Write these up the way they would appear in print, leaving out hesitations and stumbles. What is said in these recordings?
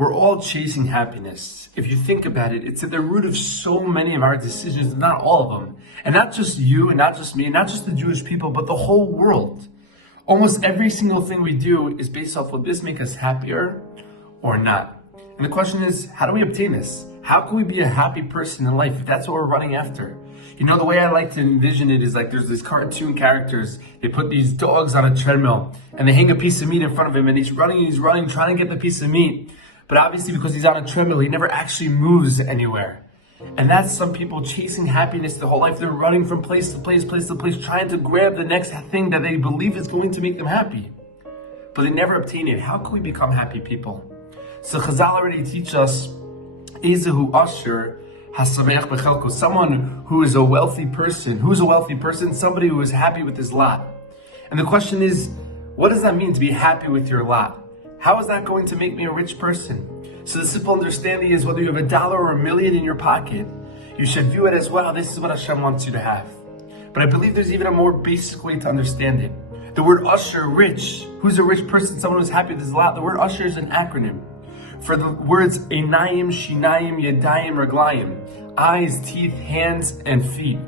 We're all chasing happiness. If you think about it, it's at the root of so many of our decisions, not all of them. And not just you, and not just me, and not just the Jewish people, but the whole world. Almost every single thing we do is based off, will this make us happier or not? And the question is, how do we obtain this? How can we be a happy person in life if that's what we're running after? You know, the way I like to envision it is like there's these cartoon characters. They put these dogs on a treadmill and they hang a piece of meat in front of him and he's running, trying to get the piece of meat. But obviously because he's on a treadmill, he never actually moves anywhere. And that's some people chasing happiness their whole life. They're running from place to place, trying to grab the next thing that they believe is going to make them happy. But they never obtain it. How can we become happy people? So Chazal already teach us, Ezehu Asher Hasameach Bechelko, someone who is a wealthy person. Who's a wealthy person? Somebody who is happy with his lot. And the question is, what does that mean to be happy with your lot? How is that going to make me a rich person? So the simple understanding is whether you have $1 or $1 million in your pocket, you should view it as, well, this is what Hashem wants you to have. But I believe there's even a more basic way to understand it. The word usher, rich. Who's a rich person? Someone who's happy with his lot. The word usher is an acronym for the words Einayim, Shinayim, Yadayim, Raglayim. Eyes, teeth, hands, and feet.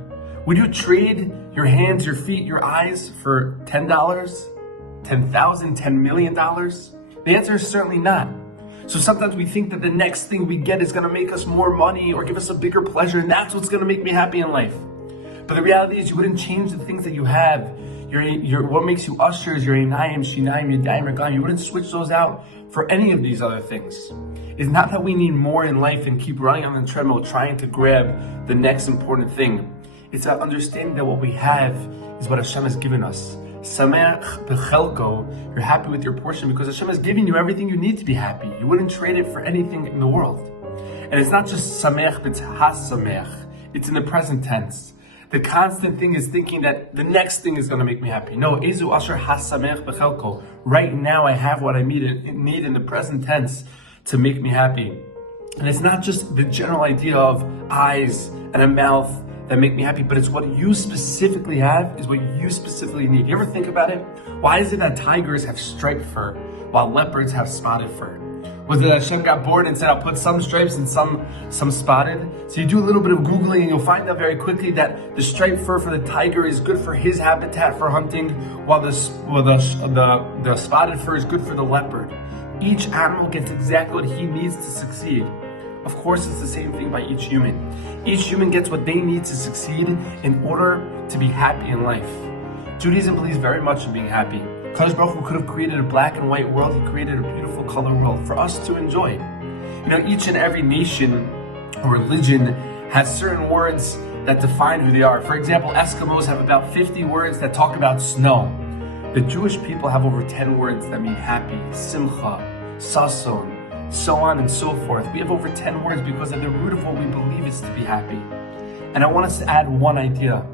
Would you trade your hands, your feet, your eyes for $10, $10,000, $10 million? The answer is certainly not. So sometimes we think that the next thing we get is going to make us more money or give us a bigger pleasure, and that's what's going to make me happy in life. But the reality is you wouldn't change the things that you have. Your what makes you ushers, your Einayim, Shinayim, Yadayim, Raglayim, you wouldn't switch those out for any of these other things. It's not that we need more in life and keep running on the treadmill trying to grab the next important thing. It's about understanding that what we have is what Hashem has given us. Sameach Bechelko, you're happy with your portion because Hashem has given you everything you need to be happy. You wouldn't trade it for anything in the world. And it's not just Sameach, but it's Hasameach. It's in the present tense. The constant thing is thinking that the next thing is going to make me happy. No, Ezu Asher Hasameach Bechelko. Right now I have what I need in the present tense to make me happy. And it's not just the general idea of eyes and a mouth that make me happy, but it's what you specifically have is what you specifically need. You ever think about it? Why is it that tigers have striped fur while leopards have spotted fur? Was it that Hashem got bored and said, I'll put some stripes and some spotted? So you do a little bit of Googling and you'll find out very quickly that the striped fur for the tiger is good for his habitat for hunting, while the spotted fur is good for the leopard. Each animal gets exactly what he needs to succeed. Of course, it's the same thing by each human. Each human gets what they need to succeed in order to be happy in life. Judaism believes very much in being happy. Kadosh Baruch Hu could have created a black and white world. He created a beautiful color world for us to enjoy. You know, each and every nation or religion has certain words that define who they are. For example, Eskimos have about 50 words that talk about snow. The Jewish people have over 10 words that mean happy, simcha, sason, so on and so forth. We have over 10 words because at the root of what we believe is to be happy. And I want us to add one idea,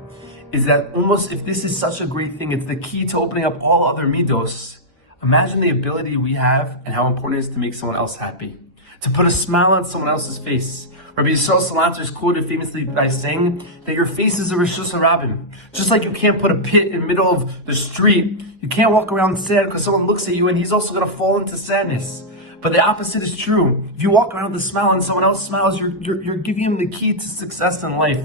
is that almost if this is such a great thing, it's the key to opening up all other midos. Imagine the ability we have and how important it is to make someone else happy, to put a smile on someone else's face. Rabbi Yisrael Salanter is quoted famously by saying that your face is a Rishus HaRabim. Just like you can't put a pit in the middle of the street, you can't walk around sad because someone looks at you and he's also going to fall into sadness. But the opposite is true. If you walk around with a smile and someone else smiles, you're giving him the key to success in life.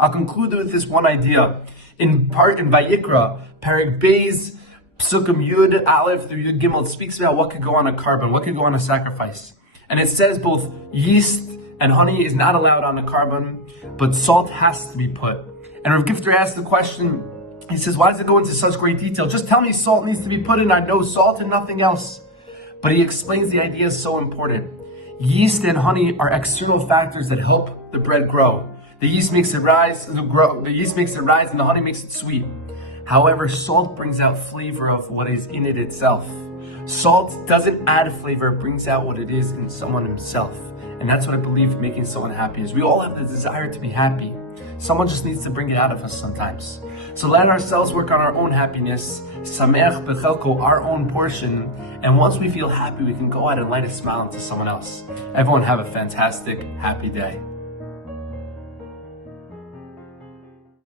I'll conclude with this one idea. In Vayikra, Perek Beis, Psukim Yud Aleph through Yud Gimel, it speaks about what could go on a carbon, what could go on a sacrifice. And it says both yeast and honey is not allowed on a carbon, but salt has to be put. And Rav Gifter asked the question, he says, why does it go into such great detail? Just tell me salt needs to be put in, I know salt and nothing else. But he explains the idea is so important. Yeast and honey are external factors that help the bread grow. The yeast makes it rise, and the honey makes it sweet. However, salt brings out flavor of what is in it itself. Salt doesn't add flavor, it brings out what it is in someone himself. And that's what I believe making someone happy is. We all have the desire to be happy. Someone just needs to bring it out of us sometimes. So let ourselves work on our own happiness, Sameach Bechelko, our own portion. And once we feel happy, we can go out and light a smile into someone else. Everyone have a fantastic, happy day.